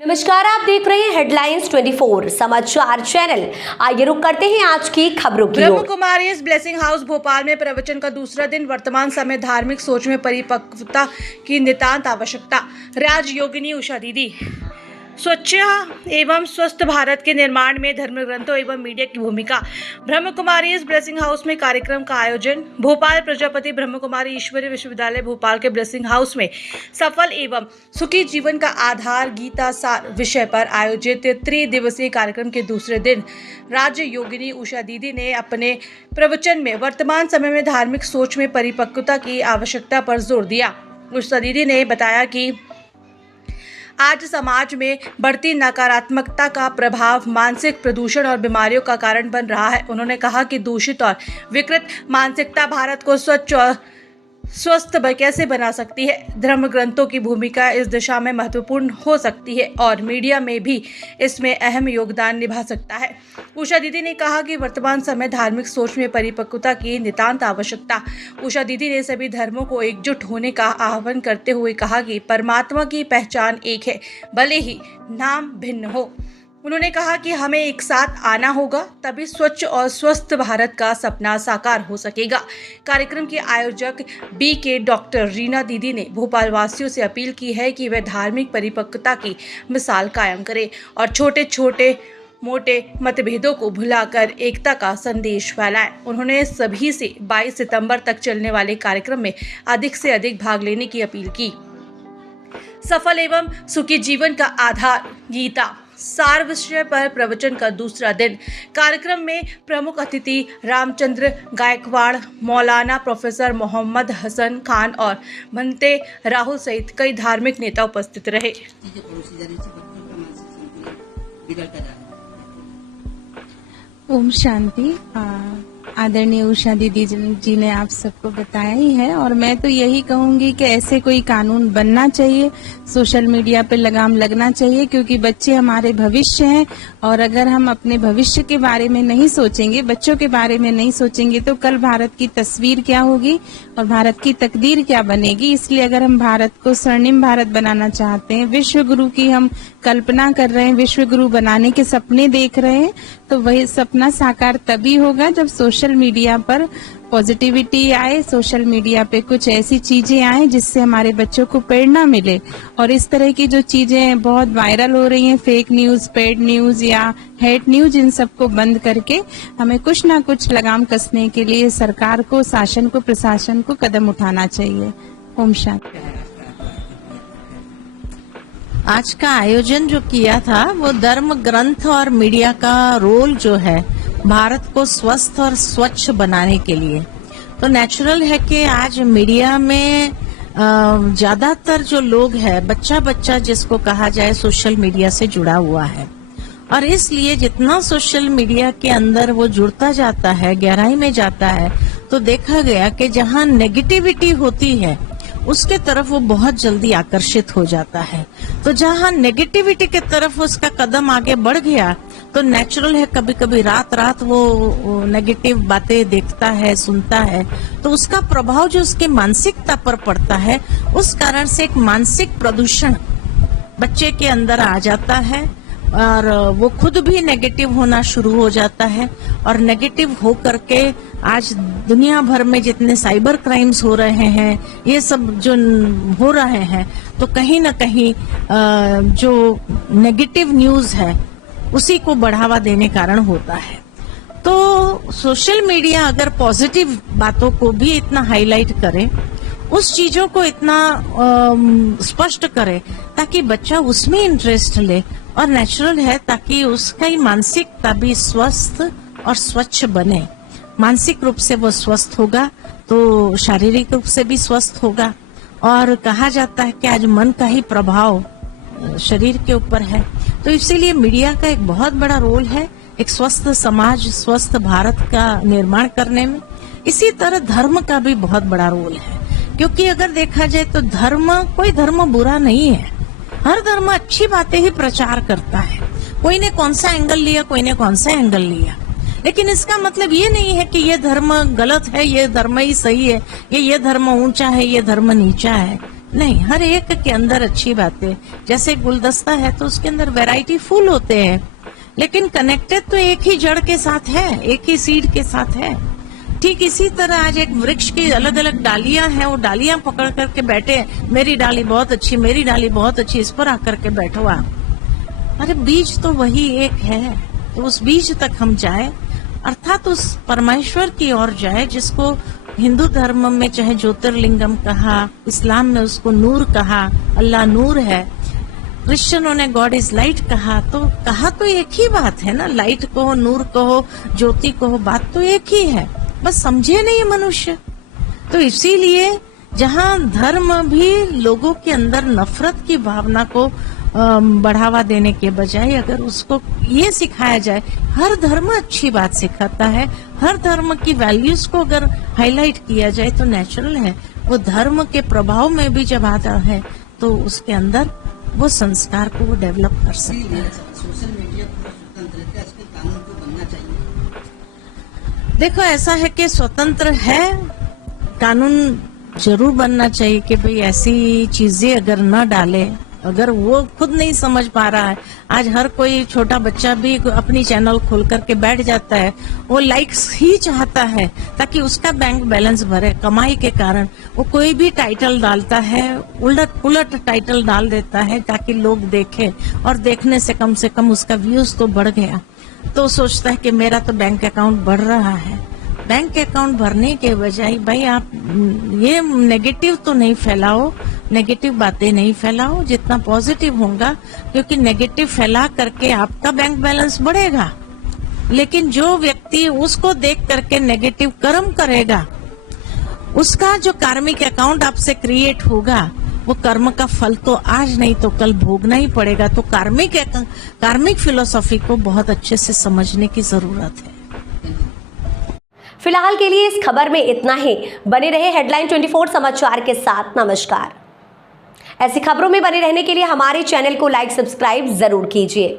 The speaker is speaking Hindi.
नमस्कार, आप देख रहे हैं हेडलाइंस 24 समाचार चैनल। आइए रुक करते हैं आज की खबरों की ओर। ब्रह्म कुमारीज ब्लेसिंग हाउस भोपाल में प्रवचन का दूसरा दिन। वर्तमान समय धार्मिक सोच में परिपक्वता की नितांत आवश्यकता। राजयोगिनी उषा दीदी। स्वच्छ एवं स्वस्थ भारत के निर्माण में धर्म ग्रंथों एवं मीडिया की भूमिका। ब्रह्म कुमारीज ब्लेसिंग हाउस में कार्यक्रम का आयोजन। भोपाल प्रजापति ब्रह्म कुमारी ईश्वरीय विश्वविद्यालय भोपाल के ब्लेसिंग हाउस में सफल एवं सुखी जीवन का आधार गीता सार विषय पर आयोजित त्रिदिवसीय कार्यक्रम के दूसरे दिन राज्य योगिनी उषा दीदी ने अपने प्रवचन में वर्तमान समय में धार्मिक सोच में परिपक्वता की आवश्यकता पर जोर दिया। उषा दीदी ने बताया कि आज समाज में बढ़ती नकारात्मकता का प्रभाव मानसिक प्रदूषण और बीमारियों का कारण बन रहा है। उन्होंने कहा कि दूषित और विकृत मानसिकता भारत को स्वच्छ और स्वस्थ कैसे बना सकती है। धर्म ग्रंथों की भूमिका इस दिशा में महत्वपूर्ण हो सकती है और मीडिया में भी इसमें अहम योगदान निभा सकता है। उषा दीदी ने कहा कि वर्तमान समय धार्मिक सोच में परिपक्वता की नितांत आवश्यकता। उषा दीदी ने सभी धर्मों को एकजुट होने का आह्वान करते हुए कहा कि परमात्मा की पहचान एक है, भले ही नाम भिन्न हो। उन्होंने कहा कि हमें एक साथ आना होगा, तभी स्वच्छ और स्वस्थ भारत का सपना साकार हो सकेगा। कार्यक्रम की आयोजक BK डॉक्टर रीना दीदी ने भोपाल वासियों से अपील की है कि वे धार्मिक परिपक्वता की मिसाल कायम करें और छोटे छोटे मोटे मतभेदों को भुलाकर एकता का संदेश फैलाएं। उन्होंने सभी से 22 सितंबर तक चलने वाले कार्यक्रम में अधिक से अधिक भाग लेने की अपील की। सफल एवं सुखी जीवन का आधार गीता सार विषय पर प्रवचन का दूसरा दिन। कार्यक्रम में प्रमुख अतिथि रामचंद्र गायकवाड़, मौलाना प्रोफेसर मोहम्मद हसन खान और भंते राहुल सहित कई धार्मिक नेता उपस्थित रहे। ओम शांति। आदरणीय उषा दीदी जी ने आप सबको बताया ही है और मैं तो यही कहूंगी कि ऐसे कोई कानून बनना चाहिए, सोशल मीडिया पे लगाम लगना चाहिए, क्योंकि बच्चे हमारे भविष्य हैं और अगर हम अपने भविष्य के बारे में नहीं सोचेंगे, बच्चों के बारे में नहीं सोचेंगे तो कल भारत की तस्वीर क्या होगी और भारत की तकदीर क्या बनेगी। इसलिए अगर हम भारत को स्वर्णिम भारत बनाना चाहते हैं, विश्व गुरु की हम कल्पना कर रहे हैं, विश्व गुरु बनाने के सपने देख रहे हैं, तो वही सपना साकार तभी होगा जब सोशल मीडिया पर पॉजिटिविटी आए, सोशल मीडिया पे कुछ ऐसी चीजें आए जिससे हमारे बच्चों को प्रेरणा मिले। और इस तरह की जो चीजें बहुत वायरल हो रही हैं, फेक न्यूज, पेड न्यूज या हेट न्यूज, इन सबको बंद करके हमें कुछ ना कुछ लगाम कसने के लिए सरकार को, शासन को, प्रशासन को कदम उठाना चाहिए। ओम शांति। आज का आयोजन जो किया था वो धर्म ग्रंथ और मीडिया का रोल जो है भारत को स्वस्थ और स्वच्छ बनाने के लिए, तो नेचुरल है कि आज मीडिया में ज्यादातर जो लोग हैं, बच्चा जिसको कहा जाए, सोशल मीडिया से जुड़ा हुआ है। और इसलिए जितना सोशल मीडिया के अंदर वो जुड़ता जाता है, गहराई में जाता है, तो देखा गया कि जहाँ नेगेटिविटी होती है उसके तरफ वो बहुत जल्दी आकर्षित हो जाता है। तो जहाँ नेगेटिविटी के तरफ उसका कदम आगे बढ़ गया तो नेचुरल है कभी कभी रात वो नेगेटिव बातें देखता है, सुनता है, तो उसका प्रभाव जो उसके मानसिकता पर पड़ता है, उस कारण से एक मानसिक प्रदूषण बच्चे के अंदर आ जाता है और वो खुद भी नेगेटिव होना शुरू हो जाता है। और नेगेटिव हो करके आज दुनिया भर में जितने साइबर क्राइम्स हो रहे हैं, ये सब जो हो रहे हैं, तो कहीं ना कहीं जो नेगेटिव न्यूज है उसी को बढ़ावा देने कारण होता है। तो सोशल मीडिया अगर पॉजिटिव बातों को भी इतना हाईलाइट करे, उस चीजों को इतना स्पष्ट करे ताकि बच्चा उसमें इंटरेस्ट ले, और नेचुरल है ताकि उसका ही मानसिकता भी स्वस्थ और स्वच्छ बने। मानसिक रूप से वो स्वस्थ होगा तो शारीरिक रूप से भी स्वस्थ होगा। और कहा जाता है कि आज मन का ही प्रभाव शरीर के ऊपर है, तो इसीलिए मीडिया का एक बहुत बड़ा रोल है एक स्वस्थ समाज, स्वस्थ भारत का निर्माण करने में। इसी तरह धर्म का भी बहुत बड़ा रोल है, क्योंकि अगर देखा जाए तो कोई धर्म बुरा नहीं है, हर धर्म अच्छी बातें ही प्रचार करता है। कोई ने कौन सा एंगल लिया, कोई ने कौन सा एंगल लिया, लेकिन इसका मतलब ये नहीं है कि ये धर्म गलत है, ये धर्म ही सही है, ये धर्म ऊंचा है, ये धर्म नीचा है। नहीं, हर एक के अंदर अच्छी बातें, जैसे गुलदस्ता है तो उसके अंदर वैरायटी फुल होते हैं, लेकिन कनेक्टेड तो एक ही जड़ के साथ है, एक ही सीड के साथ है। ठीक इसी तरह आज एक वृक्ष की अलग अलग डालियां हैं, वो डालियां पकड़ करके बैठे, मेरी डाली बहुत अच्छी, मेरी डाली बहुत अच्छी, इस पर आकर के बैठो आप। अरे बीज तो वही एक है, तो उस बीज तक हम जाए, अर्थात उस परमेश्वर की ओर जाए, जिसको हिंदू धर्म में चाहे ज्योतिर्लिंगम कहा, इस्लाम में उसको नूर कहा, अल्लाह नूर है, क्रिश्चियनों ने गॉड इज लाइट कहा तो एक ही बात है ना, लाइट कहो, नूर कहो, ज्योति कहो, बात तो एक ही है, बस समझे नहीं मनुष्य। तो इसीलिए जहाँ धर्म भी लोगों के अंदर नफरत की भावना को बढ़ावा देने के बजाय अगर उसको ये सिखाया जाए, हर धर्म अच्छी बात सिखाता है, हर धर्म की वैल्यूज को अगर हाईलाइट किया जाए तो नेचुरल है वो धर्म के प्रभाव में भी जब आता है तो उसके अंदर वो संस्कार को वो डेवलप कर सकते हैं। देखो ऐसा है कि स्वतंत्र है, कानून जरूर बनना चाहिए कि भाई ऐसी चीजें अगर न डाले, अगर वो खुद नहीं समझ पा रहा है, आज हर कोई छोटा बच्चा भी अपनी चैनल खोल करके बैठ जाता है, वो लाइक्स ही चाहता है ताकि उसका बैंक बैलेंस भरे, कमाई के कारण वो कोई भी टाइटल डालता है, उलट पुलट टाइटल डाल देता है ताकि लोग देखें, और देखने से कम उसका व्यूज तो बढ़ गया, तो सोचता है कि मेरा तो बैंक अकाउंट बढ़ रहा है। बैंक अकाउंट भरने के बजाय भाई आप ये नेगेटिव तो नहीं फैलाओ, नेगेटिव बातें नहीं फैलाओ, जितना पॉजिटिव होगा, क्योंकि नेगेटिव फैला करके आपका बैंक बैलेंस बढ़ेगा, लेकिन जो व्यक्ति उसको देख करके नेगेटिव कर्म करेगा, उसका जो कार्मिक अकाउंट आपसे क्रिएट होगा, वो कर्म का फल तो आज नहीं तो कल भोगना ही पड़ेगा। तो कार्मिक फिलोसॉफी को बहुत अच्छे से समझने की जरूरत है। फिलहाल के लिए इस खबर में इतना ही। बने रहे हेडलाइन 24 समाचार के साथ। नमस्कार। ऐसी खबरों में बने रहने के लिए हमारे चैनल को लाइक, सब्सक्राइब जरूर कीजिए।